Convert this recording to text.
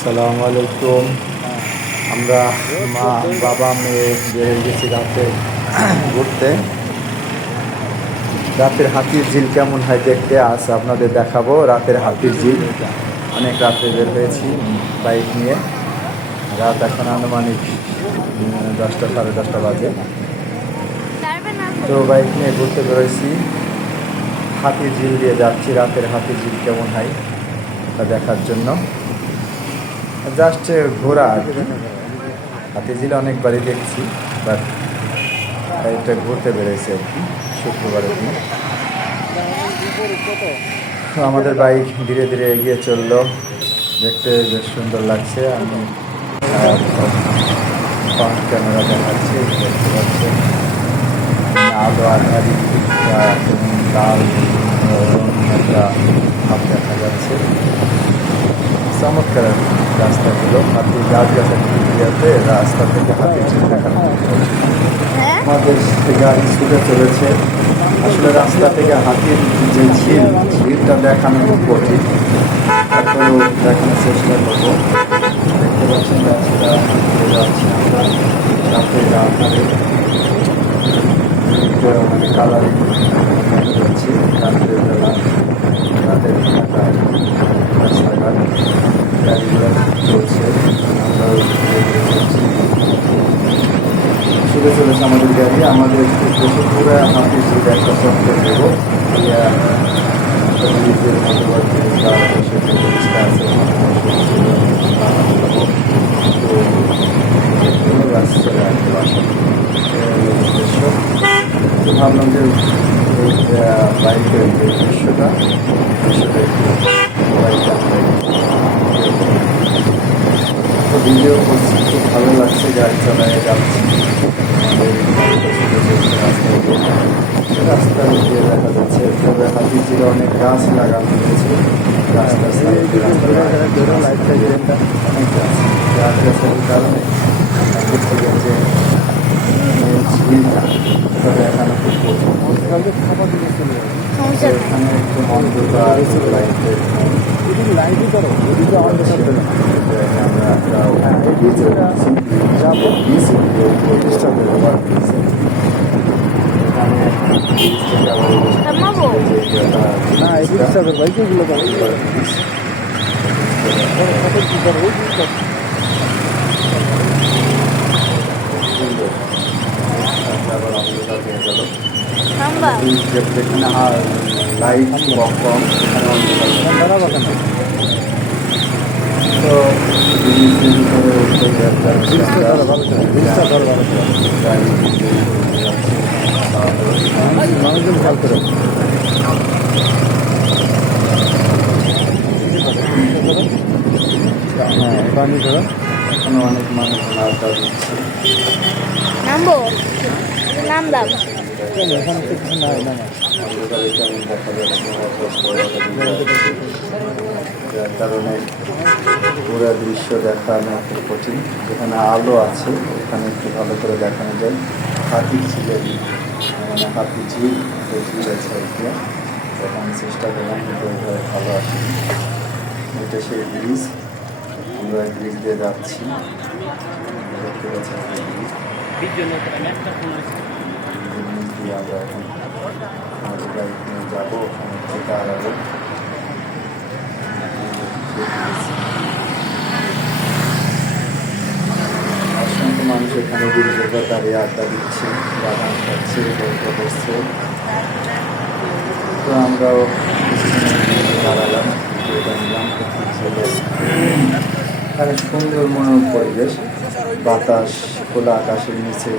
আসসালামু আলাইকুম। আমরা মা বাবা মেয়ে বেরিয়ে গেছি রাতে ঘুরতে। রাতের হাতির ঝিল কেমন হয় দেখতে আজ আপনাদের দেখাবো। রাতের হাতির ঝিল অনেক রাত্রে বের হয়েছি বাইক নিয়ে। রাত এখন আনুমানিক 10টা 10:30 বাজে। তো বাইক নিয়ে ঘুরতে বেরোইছি, হাতির ঝিল দিয়ে যাচ্ছি। রাতের হাতির ঝিল কেমন হয় তা দেখার জন্য জাস্ট ঘোরা আর কি। হাতির ঝিল অনেকবারই দেখছি, বাট এটা ঘুরতে বেরোয়েছি আর কি শুক্রবারের দিন। তো আমাদের বাইক ধীরে ধীরে এগিয়ে চললো, দেখতে বেশ সুন্দর লাগছে। আমি ফ্রন্ট ক্যামেরা দেখাচ্ছি, দেখতে পাচ্ছেন আলো আর লাল একটা ভাব দেখা যাচ্ছে। চমৎকার রাস্তাগুলো, হাতি গাছগাছালিতে রাস্তা থেকে হাতির ঝিল দেখানো আমাদের গাড়ি ছুটে চলেছে। আসলে রাস্তা থেকে হাতির যে ঝিলটা দেখানো খুব কঠিন, তারপরেও দেখানোর চেষ্টা করবো। দেখতে পাচ্ছেন রাস্তা যাচ্ছি আমরা রাতের আধারে, মানে কালারিং যাচ্ছি রাতের বেলা, রাতের ঢাকায় রাস্তাঘাট গাড়িগুলো চলছে, আমরাও ছুটে চলেছে আমাদের গাড়ি। আমাদের দেশে পুরো হাতির ঝিল একটা চক্কর দেবো। ব্রিজের মধ্যবর্তী আছে চলে আসবে বাসা। উদ্দেশ্য তো ভাবলাম যে এই বাইকের যে দৃশ্যটা একটু বাইকটা তো ভিডিও করছি, খুব ভালো লাগছে। গাড়ি চালায় যাচ্ছি রাস্তা দিয়ে দেখা যাচ্ছে। তবে হাতির ঝিলে অনেক গাছ লাগানো হয়েছে রাস্তার সাইডে, অনেক গাছ গাছগাছালির কারণে যে ঝিলটা দেখানো খুব কঠিন। এখানে একটু অন্ধকার লাইটের আমরা যাবো প্রতিষ্ঠা ব্যবহার করেছি। যেখানে লাইট কম তো মানুষজন খেয়াল করে হ্যাঁ পানি ধরো। এখানে অনেক মানুষ নাড়া দিচ্ছে। নামবো নাম দাম এখানে কিছু নাই না, যার কারণে পুরো দৃশ্য দেখানো খুব কঠিন। যেখানে আলো আছে এখানে একটু ভালো করে দেখানো যায়। হাতির ঝিলের মানে হাতির ঝিল ঝিল আছে এটি দেখানোর চেষ্টা করলাম, কিন্তু ওইভাবে ভালো আসেনি। এটা সেই ব্রিজ, আমরা ব্রিজ দিয়ে যাচ্ছি, দেখতে পাচ্ছি ব্রিজ দিয়ে আমরা এখন আমাদের গাড়ি নিয়ে যাবো, ওখানে থেকে আগাবো। অসংখ্য মানুষ এখানে ব্রিজের পর দাঁড়িয়ে আড্ডা দিচ্ছে, বাগান খাচ্ছে, গল্প করছে। তো আমরাও দাঁড়ালাম, ভিডিওটা নিলাম। এখানে সুন্দর মনোরম পরিবেশ, বাতাস, খোলা আকাশের নিচে।